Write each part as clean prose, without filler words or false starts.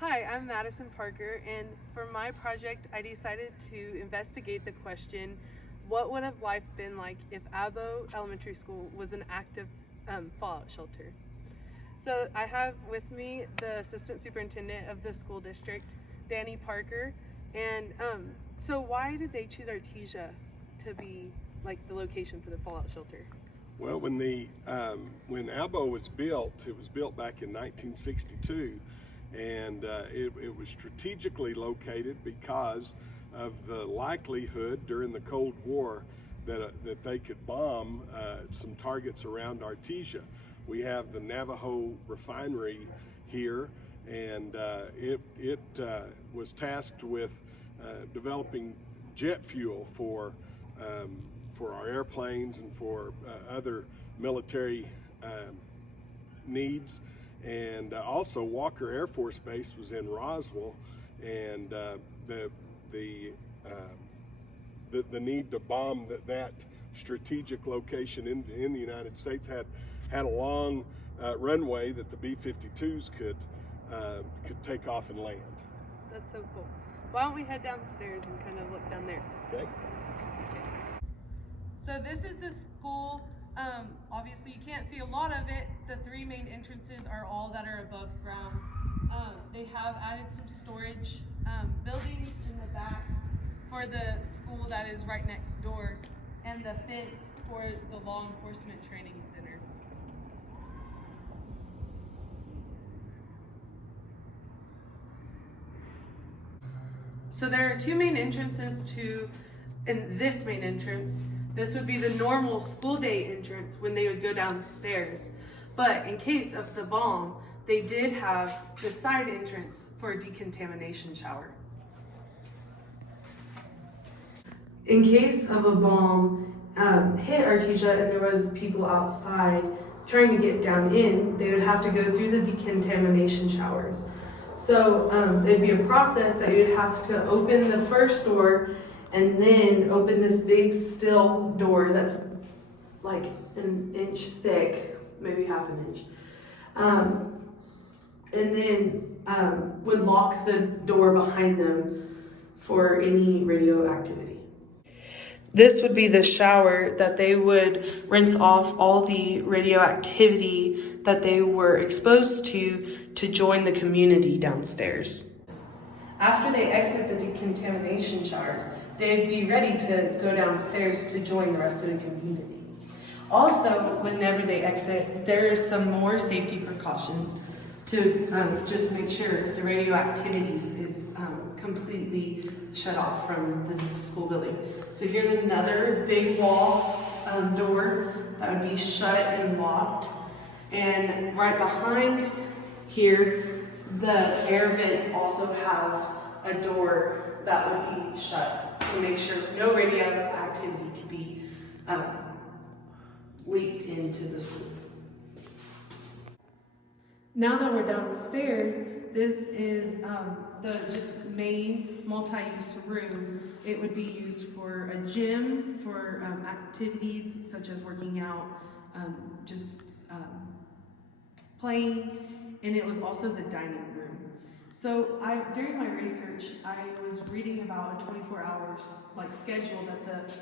Hi, I'm Madison Parker, and for my project, I decided to investigate the question, what would have life been like if Abo Elementary School was an active fallout shelter? So I have with me the Assistant Superintendent of the school district, Danny Parker, and so why did they choose Artesia to be like the location for the fallout shelter? Well, when Abo was built, it was built back in 1962, and it was strategically located because of the likelihood during the Cold War that they could bomb some targets around Artesia. We have the Navajo refinery here, and it was tasked with developing jet fuel for our airplanes and for other military needs. And also Walker Air Force Base was in Roswell, and the need to bomb that strategic location in the United States had a long runway that the B-52s could take off and land. That's so cool. Why don't we head downstairs and kind of look down there? Okay. So this is the school. Obviously you can't see a lot of it. The three main entrances are all that are above ground. They have added some storage buildings in the back for the school that is right next door, and the fence for the law enforcement training center. So there are two main entrances in this main entrance. This would be the normal school day entrance when they would go downstairs. But in case of the bomb, they did have the side entrance for a decontamination shower. In case of a bomb hit Artesia and there was people outside trying to get down in, they would have to go through the decontamination showers. So it'd be a process that you'd have to open the first door and then open this big steel door that's like an inch thick, maybe half an inch. And then would lock the door behind them for any radioactivity. This would be the shower that they would rinse off all the radioactivity that they were exposed to join the community downstairs. After they exit the decontamination showers, they'd be ready to go downstairs to join the rest of the community. Also, whenever they exit, there are some more safety precautions to just make sure the radioactivity is completely shut off from this school building. So here's another big wall door that would be shut and locked. And right behind here, the air vents also have a door that would be shut to make sure no radioactivity could be leaked into the school. Now that we're downstairs, this is the just main multi-use room. It would be used for a gym, for activities such as working out, playing, and it was also the dining room. So during my research, I was reading about a 24 hours schedule that the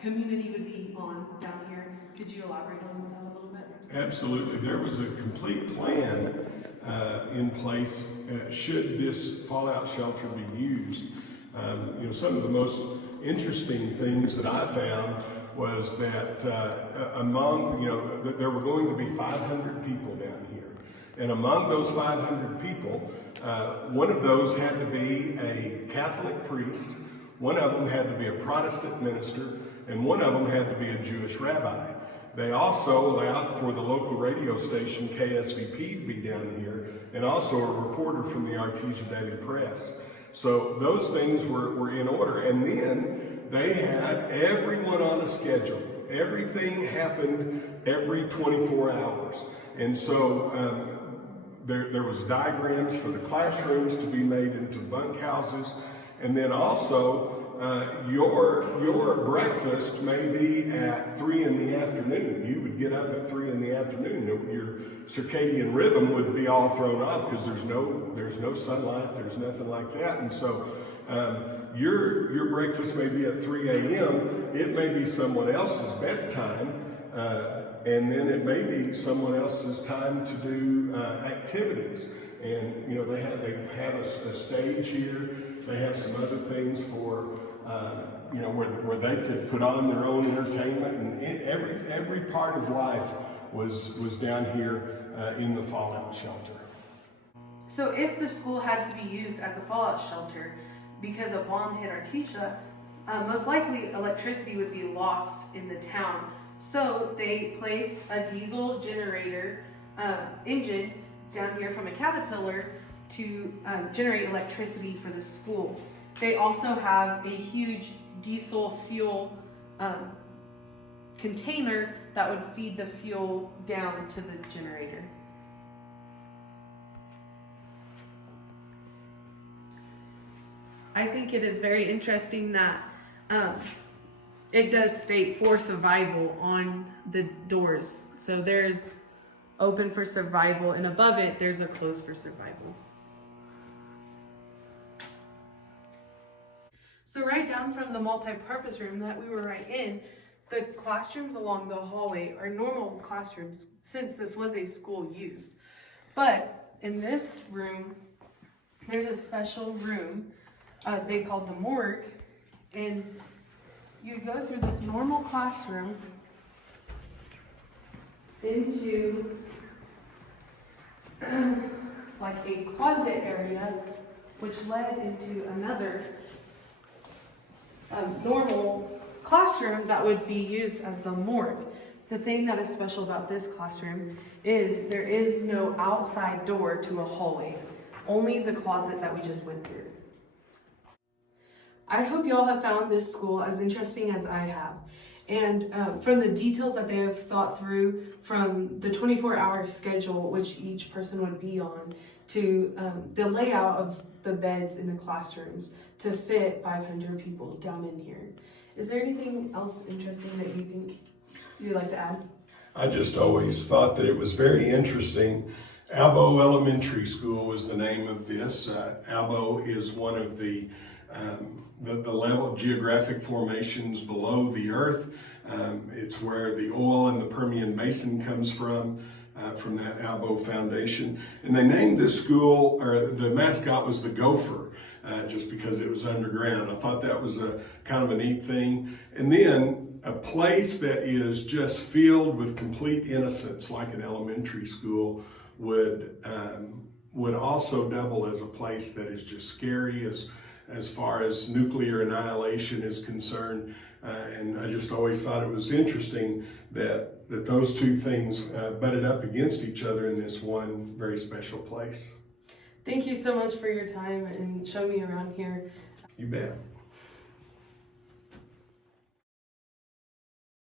community would be on down here. Could you elaborate on that a little bit? Absolutely. There was a complete plan in place should this fallout shelter be used. Some of the most interesting things that I found was that that there were going to be 500 people down here. And among those 500 people, one of those had to be a Catholic priest, one of them had to be a Protestant minister, and one of them had to be a Jewish rabbi. They also allowed for the local radio station KSVP to be down here, and also a reporter from the Artesia Daily Press. So those things were in order. And then they had everyone on a schedule. Everything happened every 24 hours. And so there was diagrams for the classrooms to be made into bunkhouses. And then also your breakfast may be at 3 in the afternoon. You would get up at 3 in the afternoon. Your circadian rhythm would be all thrown off because there's no sunlight, there's nothing like that, and so your breakfast may be at 3 a.m. It may be someone else's bedtime, and then it may be someone else's time to do activities. And they have a stage here. They have some other things for where they could put on their own entertainment, and every part of life was down here in the fallout shelter. So if the school had to be used as a fallout shelter because a bomb hit Artesia, most likely electricity would be lost in the town. So they placed a diesel generator engine down here from a Caterpillar to generate electricity for the school. They also have a huge diesel fuel container that would feed the fuel down to the generator. I think it is very interesting that it does state for survival on the doors. So there's open for survival, and above it there's a closed for survival. So right down from the multi-purpose room that we were right in, the classrooms along the hallway are normal classrooms since this was a school used. But in this room, there's a special room they call the morgue, and you go through this normal classroom into like a closet area, which led into another normal classroom that would be used as the morgue. The thing that is special about this classroom is there is no outside door to a hallway, only the closet that we just went through. I hope you all have found this school as interesting as I have. And from the details that they have thought through, from the 24-hour schedule which each person would be on, to the layout of the beds in the classrooms to fit 500 people down in here. Is there anything else interesting that you think you'd like to add? I just always thought that it was very interesting. Abo Elementary School was the name of this. Abo is one of the level geographic formations below the earth. It's where the oil in the Permian Basin comes from that Abo Foundation. And they named this school, or the mascot was the gopher, just because it was underground. I thought that was a kind of a neat thing. And then a place that is just filled with complete innocence, like an elementary school, would also double as a place that is just scary as far as nuclear annihilation is concerned. And I just always thought it was interesting that those two things butted up against each other in this one very special place. Thank you so much for your time and showing me around here. You bet.